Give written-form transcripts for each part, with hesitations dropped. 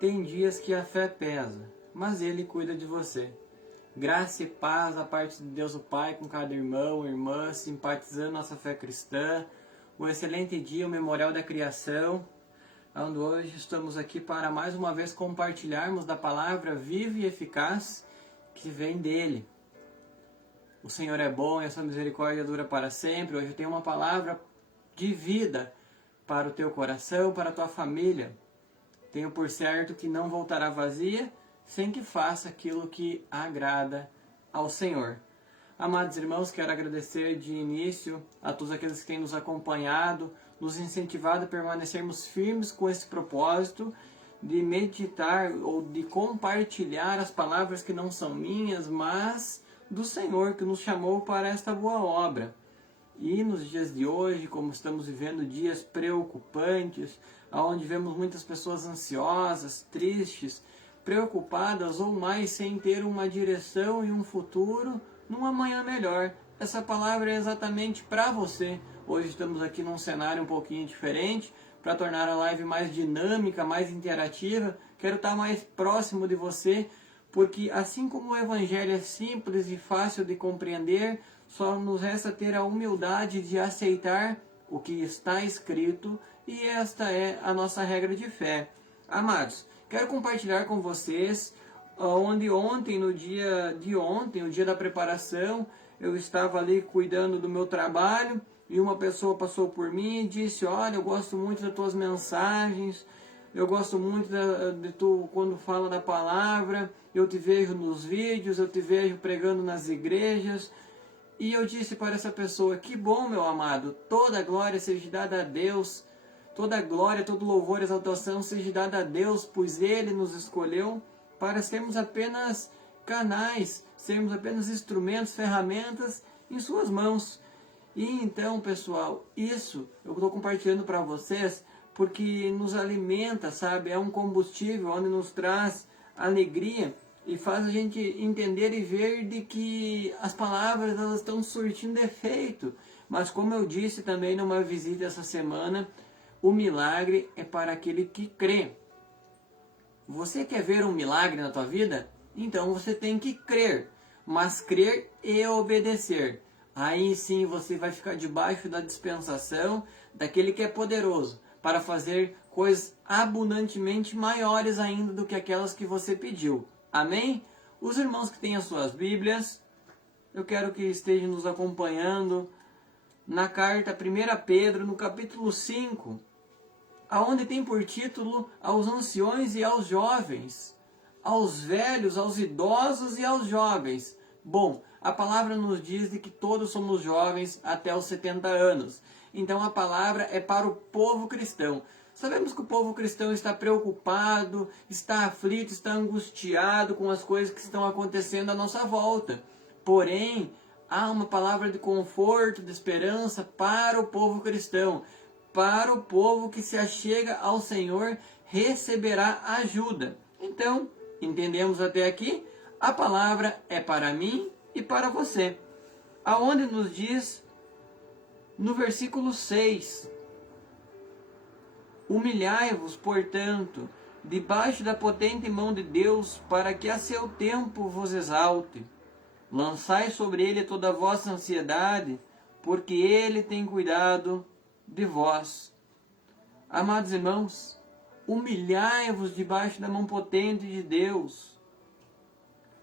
Tem dias que a fé pesa, mas Ele cuida de você. Graça e paz da parte de Deus o Pai com cada irmão e irmã, simpatizando nossa fé cristã. Um excelente dia, o Memorial da Criação, onde hoje estamos aqui para mais uma vez compartilharmos da palavra viva e eficaz que vem dEle. O Senhor é bom e a sua misericórdia dura para sempre. Hoje eu tenho uma palavra de vida para o teu coração, para a tua família. Tenho por certo que não voltará vazia, sem que faça aquilo que agrada ao Senhor. Amados irmãos, quero agradecer de início a todos aqueles que têm nos acompanhado, nos incentivado a permanecermos firmes com esse propósito de meditar ou de compartilhar as palavras que não são minhas, mas do Senhor que nos chamou para esta boa obra. E nos dias de hoje, como estamos vivendo dias preocupantes, onde vemos muitas pessoas ansiosas, tristes, preocupadas ou mais sem ter uma direção e um futuro num amanhã melhor. Essa palavra é exatamente para você. Hoje estamos aqui num cenário um pouquinho diferente, para tornar a live mais dinâmica, mais interativa. Quero estar mais próximo de você, porque assim como o Evangelho é simples e fácil de compreender, só nos resta ter a humildade de aceitar o que está escrito, e esta é a nossa regra de fé. Amados, quero compartilhar com vocês onde ontem, no dia de ontem, o dia da preparação, eu estava ali cuidando do meu trabalho e uma pessoa passou por mim e disse: olha, eu gosto muito das tuas mensagens, eu gosto muito de tu quando fala da palavra, eu te vejo nos vídeos, eu te vejo pregando nas igrejas. E eu disse para essa pessoa: que bom, meu amado, toda glória seja dada a Deus, toda glória, todo louvor e exaltação seja dada a Deus, pois Ele nos escolheu para sermos apenas canais, sermos apenas instrumentos, ferramentas em suas mãos. E então, pessoal, isso eu estou compartilhando para vocês porque nos alimenta, sabe? É um combustível onde nos traz alegria e faz a gente entender e ver de que as palavras elas estão surtindo efeito. Mas como eu disse também numa visita essa semana, o milagre é para aquele que crê. Você quer ver um milagre na tua vida? Então você tem que crer, mas crer e obedecer. Aí sim você vai ficar debaixo da dispensação daquele que é poderoso para fazer coisas abundantemente maiores ainda do que aquelas que você pediu. Amém? Os irmãos que têm as suas Bíblias, eu quero que estejam nos acompanhando na carta 1 Pedro, no capítulo 5, aonde tem por título aos anciões e aos jovens, aos velhos, aos idosos e aos jovens. Bom, a palavra nos diz de que todos somos jovens até os 70 anos. Então a palavra é para o povo cristão. Sabemos que o povo cristão está preocupado, está aflito, está angustiado com as coisas que estão acontecendo à nossa volta. Porém, há uma palavra de conforto, de esperança para o povo cristão. Para o povo que se achega ao Senhor, receberá ajuda. Então, entendemos até aqui? A palavra é para mim e para você. Aonde nos diz, no versículo 6... humilhai-vos, portanto, debaixo da potente mão de Deus, para que a seu tempo vos exalte. Lançai sobre ele toda a vossa ansiedade, porque ele tem cuidado de vós. Amados irmãos, humilhai-vos debaixo da mão potente de Deus,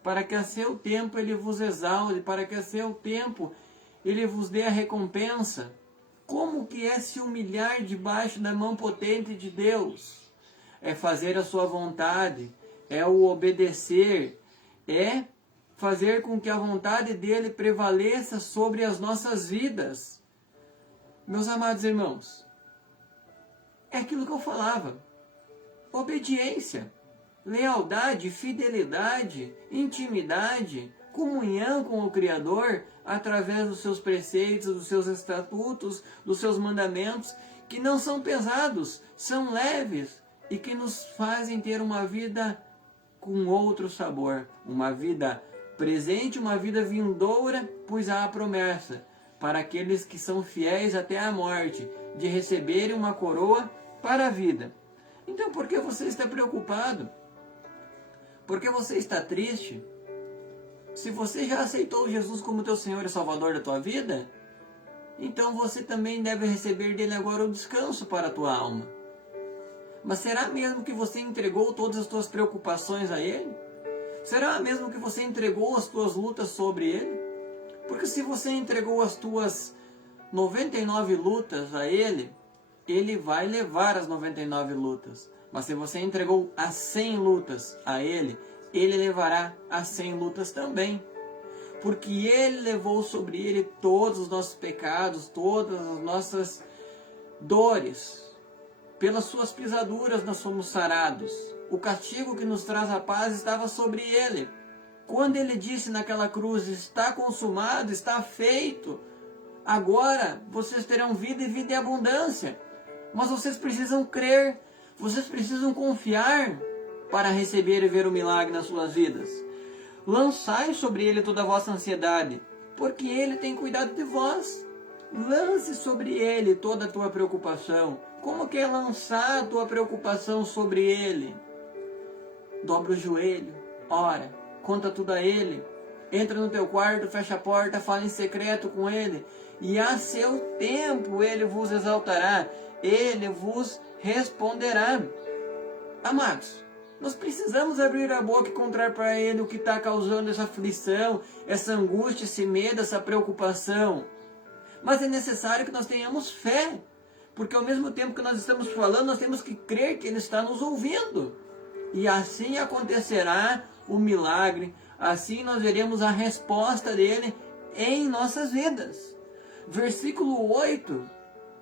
para que a seu tempo ele vos exalte, para que a seu tempo ele vos dê a recompensa. Como que é se humilhar debaixo da mão potente de Deus? É fazer a sua vontade, é o obedecer, é fazer com que a vontade dele prevaleça sobre as nossas vidas. Meus amados irmãos, é aquilo que eu falava. Obediência, lealdade, fidelidade, intimidade, comunhão com o Criador, através dos seus preceitos, dos seus estatutos, dos seus mandamentos, que não são pesados, são leves e que nos fazem ter uma vida com outro sabor, uma vida presente, uma vida vindoura, pois há a promessa para aqueles que são fiéis até a morte, de receberem uma coroa para a vida. Então por que você está preocupado? Por que você está triste? Se você já aceitou Jesus como teu Senhor e Salvador da tua vida, então você também deve receber dele agora o descanso para a tua alma. Mas será mesmo que você entregou todas as tuas preocupações a ele? Será mesmo que você entregou as tuas lutas sobre ele? Porque se você entregou as tuas 99 lutas a ele, ele vai levar as 99 lutas. Mas se você entregou as 100 lutas a ele, ele levará as 100 lutas também. Porque ele levou sobre ele todos os nossos pecados, todas as nossas dores. Pelas suas pisaduras nós fomos sarados. O castigo que nos traz a paz estava sobre ele. Quando ele disse naquela cruz, está consumado, está feito, agora vocês terão vida e vida em abundância. Mas vocês precisam crer, vocês precisam confiar para receber e ver o milagre nas suas vidas. Lançai sobre ele toda a vossa ansiedade, porque ele tem cuidado de vós. Lance sobre ele toda a tua preocupação. Como que é lançar a tua preocupação sobre ele? Dobra o joelho, ora, conta tudo a ele. Entra no teu quarto, fecha a porta, fala em secreto com ele. E a seu tempo ele vos exaltará, ele vos responderá. Amados, nós precisamos abrir a boca e contar para ele o que está causando essa aflição, essa angústia, esse medo, essa preocupação. Mas é necessário que nós tenhamos fé, porque ao mesmo tempo que nós estamos falando, nós temos que crer que ele está nos ouvindo. E assim acontecerá o milagre, assim nós veremos a resposta dele em nossas vidas. Versículo 8,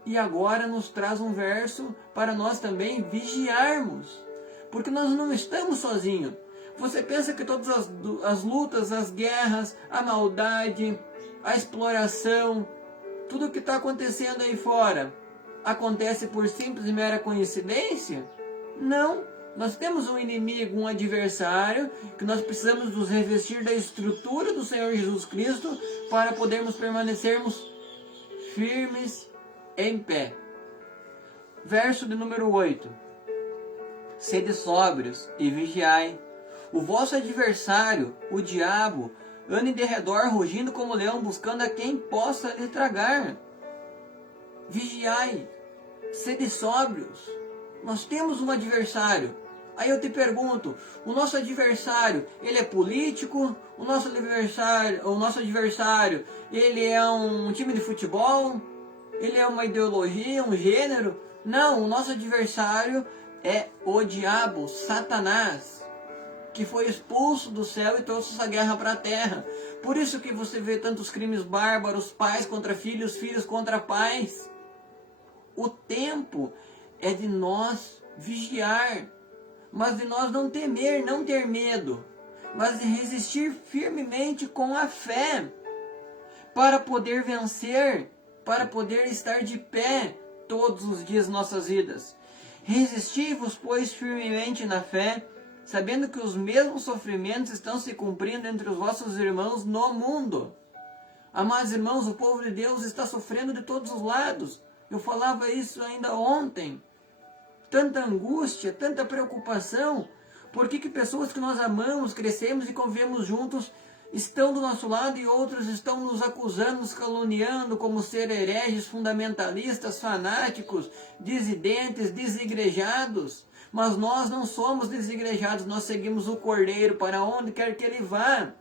e agora nos traz um verso para nós também vigiarmos. Porque nós não estamos sozinhos. Você pensa que todas as lutas, as guerras, a maldade, a exploração, tudo que está acontecendo aí fora, acontece por simples e mera coincidência? Não. Nós temos um inimigo, um adversário, que nós precisamos nos revestir da estrutura do Senhor Jesus Cristo para podermos permanecermos firmes em pé. Verso de número 8. Sede sóbrios e vigiai. O vosso adversário, o diabo, anda em derredor, rugindo como leão, buscando a quem possa lhe tragar. Vigiai. Sede sóbrios. Nós temos um adversário. Aí eu te pergunto, o nosso adversário, ele é político? O nosso adversário, ele é um time de futebol? Ele é uma ideologia, um gênero? Não, o nosso adversário é o diabo, Satanás, que foi expulso do céu e trouxe essa guerra para a terra. Por isso que você vê tantos crimes bárbaros, pais contra filhos, filhos contra pais. O tempo é de nós vigiar, mas de nós não temer, não ter medo, mas de resistir firmemente com a fé, para poder vencer, para poder estar de pé todos os dias de nossas vidas. Resisti-vos, pois, firmemente na fé, sabendo que os mesmos sofrimentos estão se cumprindo entre os vossos irmãos no mundo. Amados irmãos, o povo de Deus está sofrendo de todos os lados. Eu falava isso ainda ontem. Tanta angústia, tanta preocupação. Por que pessoas que nós amamos, crescemos e convivemos juntos estão do nosso lado e outros estão nos acusando, nos caluniando como ser hereges, fundamentalistas, fanáticos, dissidentes, desigrejados? Mas nós não somos desigrejados, nós seguimos o Cordeiro para onde quer que ele vá.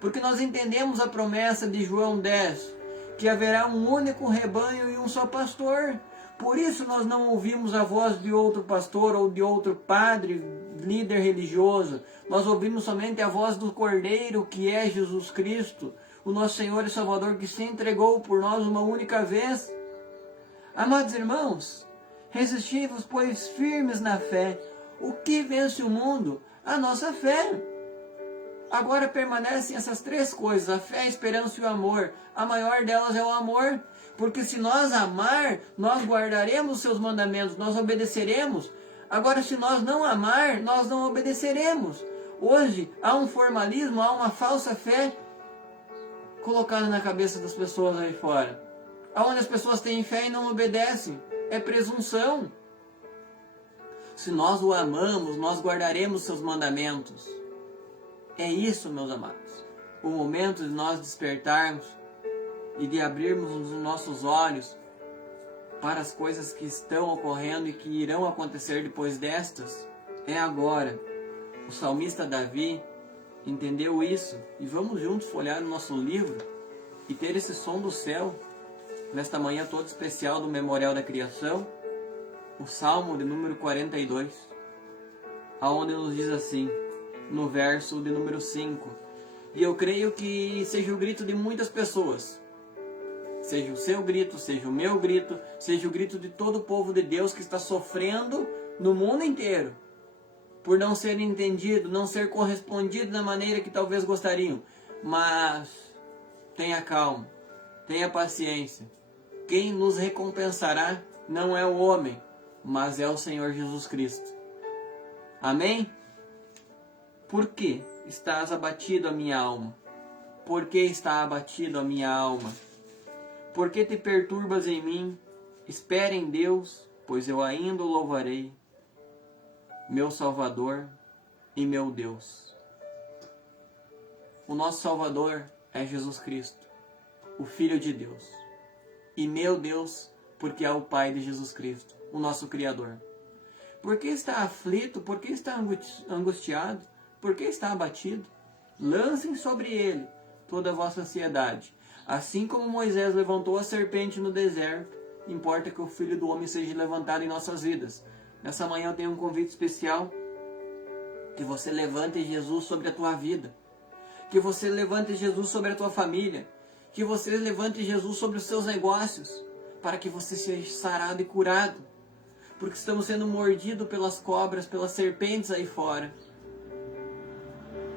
Porque nós entendemos a promessa de João 10, que haverá um único rebanho e um só pastor. Por isso nós não ouvimos a voz de outro pastor ou de outro padre, líder religioso. Nós ouvimos somente a voz do Cordeiro, que é Jesus Cristo, o nosso Senhor e Salvador, que se entregou por nós uma única vez. Amados irmãos, resisti-vos, pois, firmes na fé. O que vence o mundo? A nossa fé. Agora permanecem essas três coisas, a fé, a esperança e o amor. A maior delas é o amor. Porque se nós amar, nós guardaremos os seus mandamentos, nós obedeceremos. Agora, se nós não amar, nós não obedeceremos. Hoje, há um formalismo, há uma falsa fé colocada na cabeça das pessoas aí fora. Onde as pessoas têm fé e não obedecem. É presunção. Se nós o amamos, nós guardaremos seus mandamentos. É isso, meus amados. O momento de nós despertarmos e de abrirmos os nossos olhos para as coisas que estão ocorrendo e que irão acontecer depois destas é agora. O salmista Davi entendeu isso e vamos juntos folhear o nosso livro e ter esse som do céu nesta manhã toda especial do Memorial da Criação, o Salmo de número 42, aonde nos diz assim, no verso de número 5, e eu creio que seja o grito de muitas pessoas, seja o seu grito, seja o meu grito, seja o grito de todo o povo de Deus que está sofrendo no mundo inteiro, por não ser entendido, não ser correspondido da maneira que talvez gostariam, mas tenha calma, tenha paciência. Quem nos recompensará não é o homem, mas é o Senhor Jesus Cristo. Amém? Por que estás abatido a minha alma? Por que está abatido a minha alma? Por que te perturbas em mim? Espere em Deus, pois eu ainda o louvarei, meu Salvador e meu Deus. O nosso Salvador é Jesus Cristo, o Filho de Deus. E meu Deus, porque é o Pai de Jesus Cristo, o nosso Criador. Por que está aflito? Por que está angustiado? Por que está abatido? Lancem sobre ele toda a vossa ansiedade. Assim como Moisés levantou a serpente no deserto, importa que o Filho do Homem seja levantado em nossas vidas. Nessa manhã eu tenho um convite especial, que você levante Jesus sobre a tua vida, que você levante Jesus sobre a tua família, que você levante Jesus sobre os seus negócios, para que você seja sarado e curado, porque estamos sendo mordidos pelas cobras, pelas serpentes aí fora,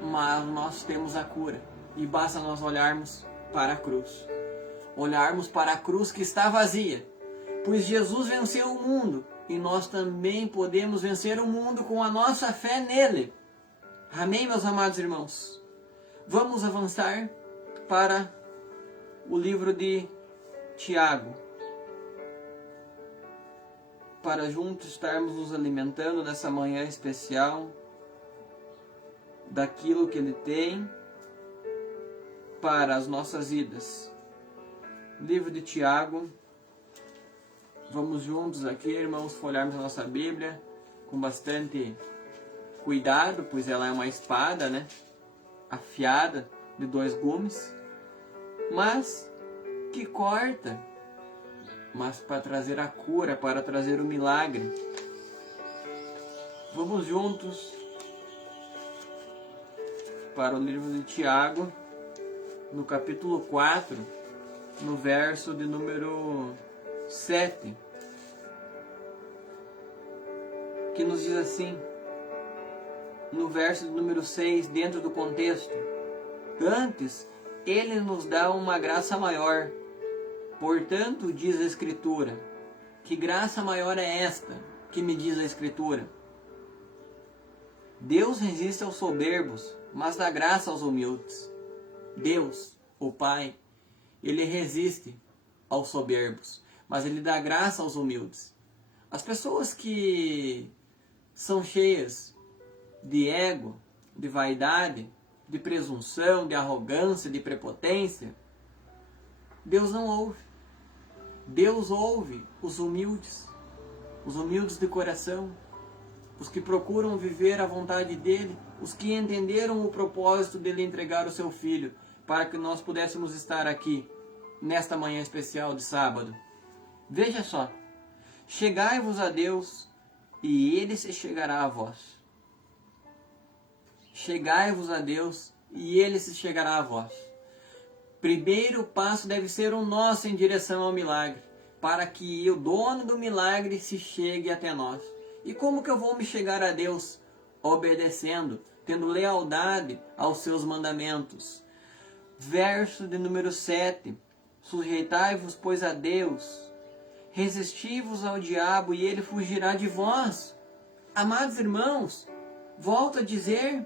mas nós temos a cura, e basta nós olharmos para a cruz, olharmos para a cruz que está vazia, pois Jesus venceu o mundo, e nós também podemos vencer o mundo com a nossa fé nele. Amém, meus amados irmãos? Vamos avançar para o livro de Tiago, para juntos estarmos nos alimentando nessa manhã especial daquilo que Ele tem para as nossas vidas. Livro de Tiago, vamos juntos aqui, irmãos, folharmos a nossa Bíblia com bastante cuidado, pois ela é uma espada, né? Afiada de 2 gumes, mas que corta, mas para trazer a cura, para trazer o milagre. Vamos juntos para o livro de Tiago, no capítulo 4, no verso de número 7, que nos diz assim, no verso de número 6, dentro do contexto, antes Ele nos dá uma graça maior. Portanto, diz a Escritura, que graça maior é esta, que me diz a Escritura? Deus resiste aos soberbos, mas dá graça aos humildes. Deus, o Pai, Ele resiste aos soberbos, mas Ele dá graça aos humildes. As pessoas que são cheias de ego, de vaidade, de presunção, de arrogância, de prepotência, Deus não ouve. Deus ouve os humildes de coração, os que procuram viver a vontade dEle, os que entenderam o propósito dEle entregar o seu Filho, para que nós pudéssemos estar aqui, nesta manhã especial de sábado. Veja só, chegai-vos a Deus, e Ele se chegará a vós. Chegai-vos a Deus, e Ele se chegará a vós. Primeiro passo deve ser o nosso em direção ao milagre, para que o dono do milagre se chegue até nós. E como que eu vou me chegar a Deus? Obedecendo, tendo lealdade aos seus mandamentos. Verso de número 7. Sujeitai-vos, pois, a Deus. Resisti-vos ao diabo e ele fugirá de vós. Amados irmãos, volto a dizer,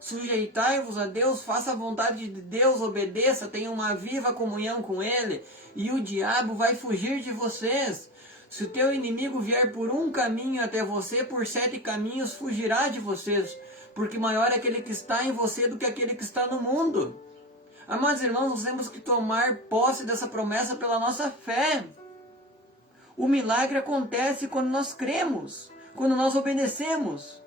sujeitai-vos a Deus, faça a vontade de Deus, obedeça, tenha uma viva comunhão com Ele, e o diabo vai fugir de vocês. Se o teu inimigo vier por um caminho até você, por 7 caminhos fugirá de vocês, porque maior é aquele que está em você do que aquele que está no mundo. Amados irmãos, nós temos que tomar posse dessa promessa pela nossa fé. O milagre acontece quando nós cremos, quando nós obedecemos.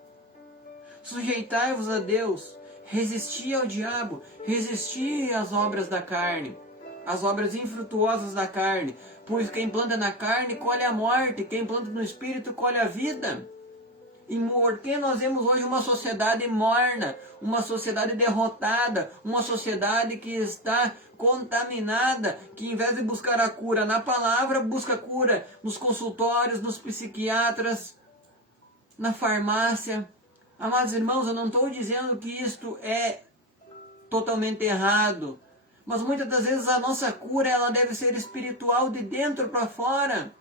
Sujeitai-vos a Deus, resisti ao diabo, resisti às obras da carne, às obras infrutuosas da carne, pois quem planta na carne colhe a morte, quem planta no espírito colhe a vida. E porque nós vemos hoje uma sociedade morna, uma sociedade derrotada, uma sociedade que está contaminada, que em vez de buscar a cura na palavra, busca cura nos consultórios, nos psiquiatras, na farmácia. Amados irmãos, eu não estou dizendo que isto é totalmente errado, mas muitas das vezes a nossa cura ela deve ser espiritual, de dentro para fora.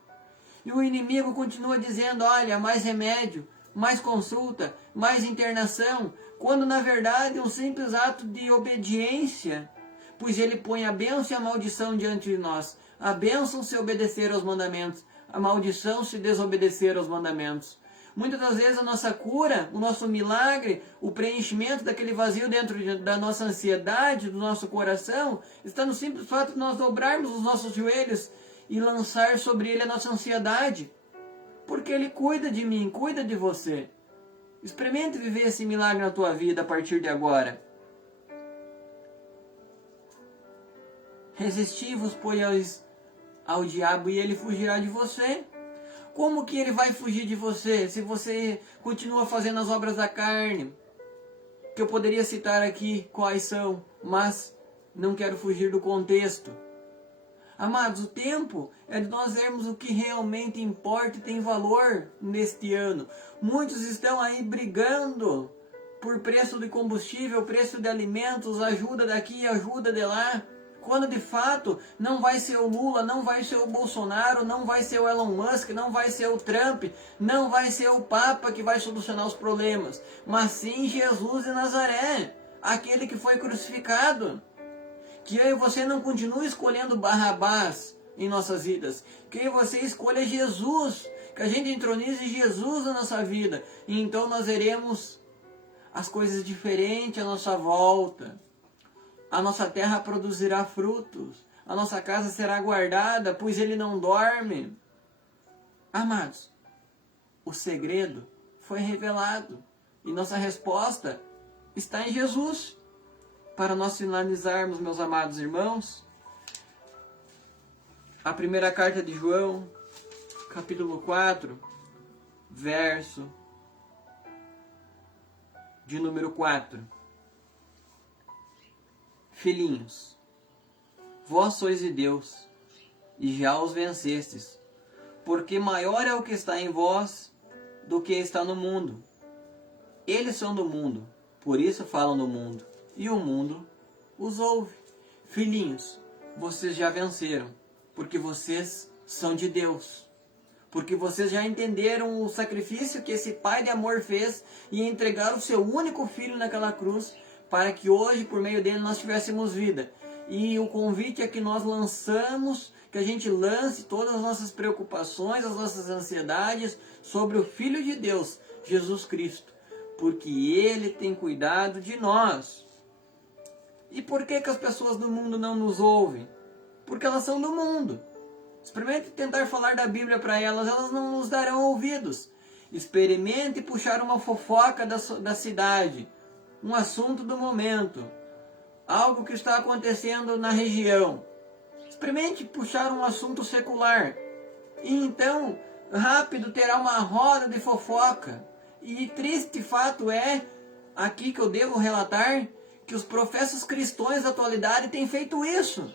E o inimigo continua dizendo, olha, mais remédio, mais consulta, mais internação, quando na verdade é um simples ato de obediência, pois ele põe a bênção e a maldição diante de nós. A bênção se obedecer aos mandamentos, a maldição se desobedecer aos mandamentos. Muitas das vezes a nossa cura, o nosso milagre, o preenchimento daquele vazio dentro da nossa ansiedade, do nosso coração, está no simples fato de nós dobrarmos os nossos joelhos e lançar sobre ele a nossa ansiedade. Porque ele cuida de mim, cuida de você. Experimente viver esse milagre na tua vida a partir de agora. Resisti-vos, pois, ao diabo e ele fugirá de você. Como que ele vai fugir de você se você continua fazendo as obras da carne? Que eu poderia citar aqui quais são, mas não quero fugir do contexto. Amados, o tempo é de nós vermos o que realmente importa e tem valor neste ano. Muitos estão aí brigando por preço de combustível, preço de alimentos, ajuda daqui, ajuda de lá. Quando de fato não vai ser o Lula, não vai ser o Bolsonaro, não vai ser o Elon Musk, não vai ser o Trump, não vai ser o Papa que vai solucionar os problemas, mas sim Jesus de Nazaré, aquele que foi crucificado. Que eu e você não continue escolhendo Barrabás em nossas vidas, que eu e você escolha Jesus, que a gente entronize Jesus na nossa vida, e então nós veremos as coisas diferentes à nossa volta. A nossa terra produzirá frutos, a nossa casa será guardada, pois ele não dorme. Amados, o segredo foi revelado e nossa resposta está em Jesus. Para nós finalizarmos, meus amados irmãos, a primeira carta de João, capítulo 4, verso de número 4. Filhinhos, vós sois de Deus, e já os vencestes, porque maior é o que está em vós do que está no mundo. Eles são do mundo, por isso falam no mundo, e o mundo os ouve. Filhinhos, vocês já venceram, porque vocês são de Deus. Porque vocês já entenderam o sacrifício que esse Pai de amor fez e entregar o seu único filho naquela cruz, para que hoje, por meio dele, nós tivéssemos vida. E o convite é que nós lançamos, que a gente lance todas as nossas preocupações, as nossas ansiedades sobre o Filho de Deus, Jesus Cristo, porque Ele tem cuidado de nós. E por que as pessoas do mundo não nos ouvem? Porque elas são do mundo. Experimente tentar falar da Bíblia para elas, elas não nos darão ouvidos. Experimente puxar uma fofoca da cidade, um assunto do momento, algo que está acontecendo na região. Experimente puxar um assunto secular, e então rápido terá uma roda de fofoca. E triste fato é, aqui que eu devo relatar, que os professos cristãos da atualidade têm feito isso.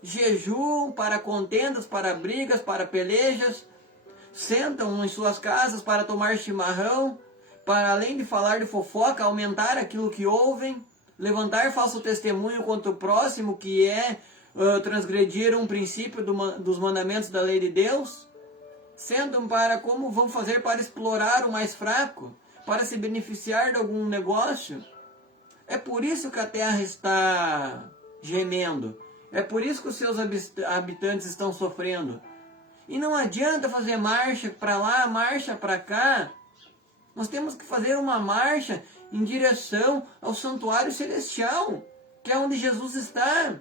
Jejum para contendas, para brigas, para pelejas, sentam em suas casas para tomar chimarrão, para além de falar de fofoca, aumentar aquilo que ouvem, levantar falso testemunho contra o próximo, que é transgredir um princípio dos mandamentos da lei de Deus. Sentam para como vão fazer para explorar o mais fraco, para se beneficiar de algum negócio. É por isso que a terra está gemendo. É por isso que os seus habitantes estão sofrendo. E não adianta fazer marcha para lá, marcha para cá. Nós temos que fazer uma marcha em direção ao santuário celestial, que é onde Jesus está.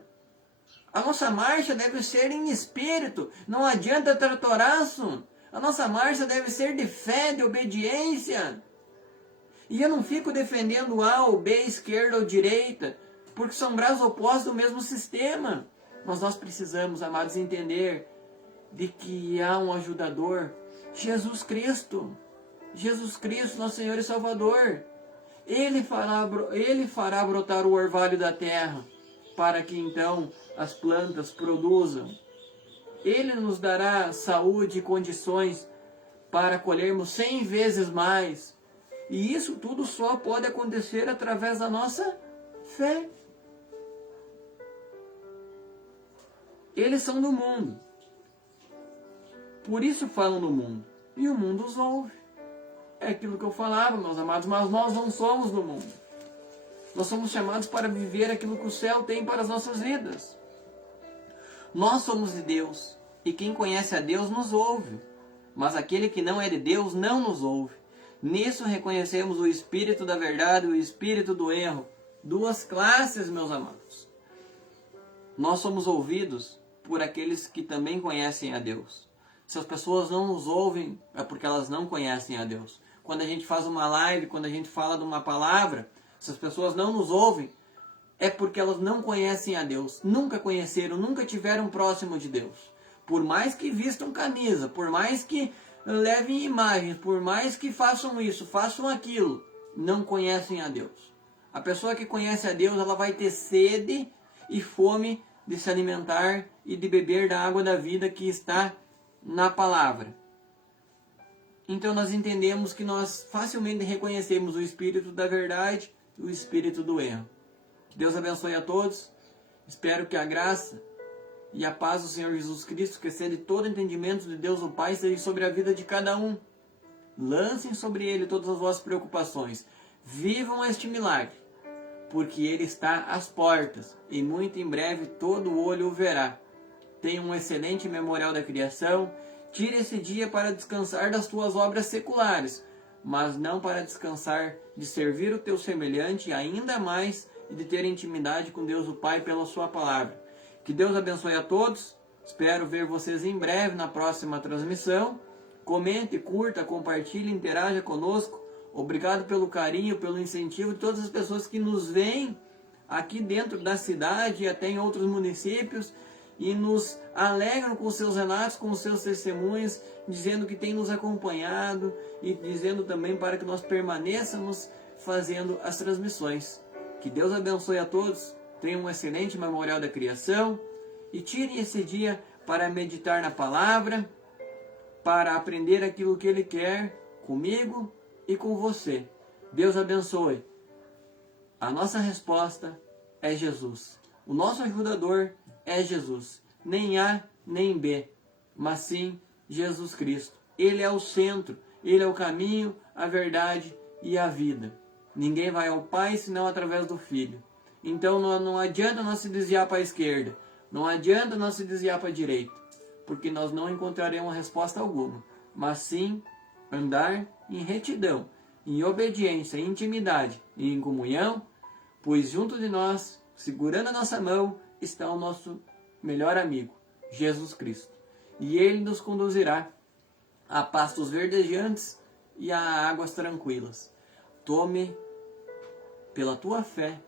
A nossa marcha deve ser em espírito, não adianta tratoraço. A nossa marcha deve ser de fé, de obediência. E eu não fico defendendo A ou B, esquerda ou direita, porque são braços opostos do mesmo sistema. Mas nós precisamos, amados, entender de que há um ajudador, Jesus Cristo. Jesus Cristo, nosso Senhor e Salvador. Ele fará brotar o orvalho da terra, para que então as plantas produzam. Ele nos dará saúde e condições para colhermos 100 vezes mais. E isso tudo só pode acontecer através da nossa fé. Eles são do mundo. Por isso falam do mundo. E o mundo os ouve. É aquilo que eu falava, meus amados, mas nós não somos do mundo. Nós somos chamados para viver aquilo que o céu tem para as nossas vidas. Nós somos de Deus, e quem conhece a Deus nos ouve, mas aquele que não é de Deus não nos ouve. Nisso reconhecemos o espírito da verdade e o espírito do erro. Duas classes, meus amados. Nós somos ouvidos por aqueles que também conhecem a Deus. Se as pessoas não nos ouvem, é porque elas não conhecem a Deus. Quando a gente faz uma live, quando a gente fala de uma palavra, se as pessoas não nos ouvem, é porque elas não conhecem a Deus. Nunca conheceram, nunca tiveram próximo de Deus. Por mais que vistam camisa, por mais que levem imagens, por mais que façam isso, façam aquilo, não conhecem a Deus. A pessoa que conhece a Deus, ela vai ter sede e fome de se alimentar e de beber da água da vida que está na palavra. Então nós entendemos que nós facilmente reconhecemos o espírito da verdade e o espírito do erro. Que Deus abençoe a todos. Espero que a graça e a paz do Senhor Jesus Cristo, que excede todo entendimento de Deus o Pai, esteja sobre a vida de cada um. Lancem sobre Ele todas as vossas preocupações. Vivam este milagre, porque Ele está às portas, e muito em breve todo olho o verá. Tenha um excelente memorial da criação. Tire esse dia para descansar das tuas obras seculares, mas não para descansar de servir o teu semelhante ainda mais e de ter intimidade com Deus o Pai pela sua palavra. Que Deus abençoe a todos. Espero ver vocês em breve na próxima transmissão. Comente, curta, compartilhe, interaja conosco. Obrigado pelo carinho, pelo incentivo de todas as pessoas que nos veem aqui dentro da cidade e até em outros municípios e nos alegram com seus relatos, com os seus testemunhos, dizendo que tem nos acompanhado e dizendo também para que nós permaneçamos fazendo as transmissões. Que Deus abençoe a todos, tenham um excelente memorial da criação e tirem esse dia para meditar na palavra, para aprender aquilo que Ele quer comigo e com você. Deus abençoe. A nossa resposta é Jesus. O nosso ajudador é Jesus. Nem A, nem B, mas sim Jesus Cristo. Ele é o centro, Ele é o caminho, a verdade e a vida. Ninguém vai ao Pai senão através do Filho. Então não adianta nós se desviar para a esquerda, não adianta nós se desviar para a direita, porque nós não encontraremos resposta alguma, mas sim andar em retidão, em obediência, em intimidade e em comunhão, pois junto de nós, segurando a nossa mão, está o nosso melhor amigo, Jesus Cristo. E Ele nos conduzirá a pastos verdejantes e a águas tranquilas. Tome pela tua fé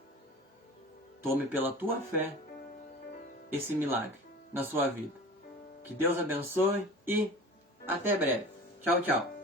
esse milagre na sua vida. Que Deus abençoe e até breve. Tchau, tchau.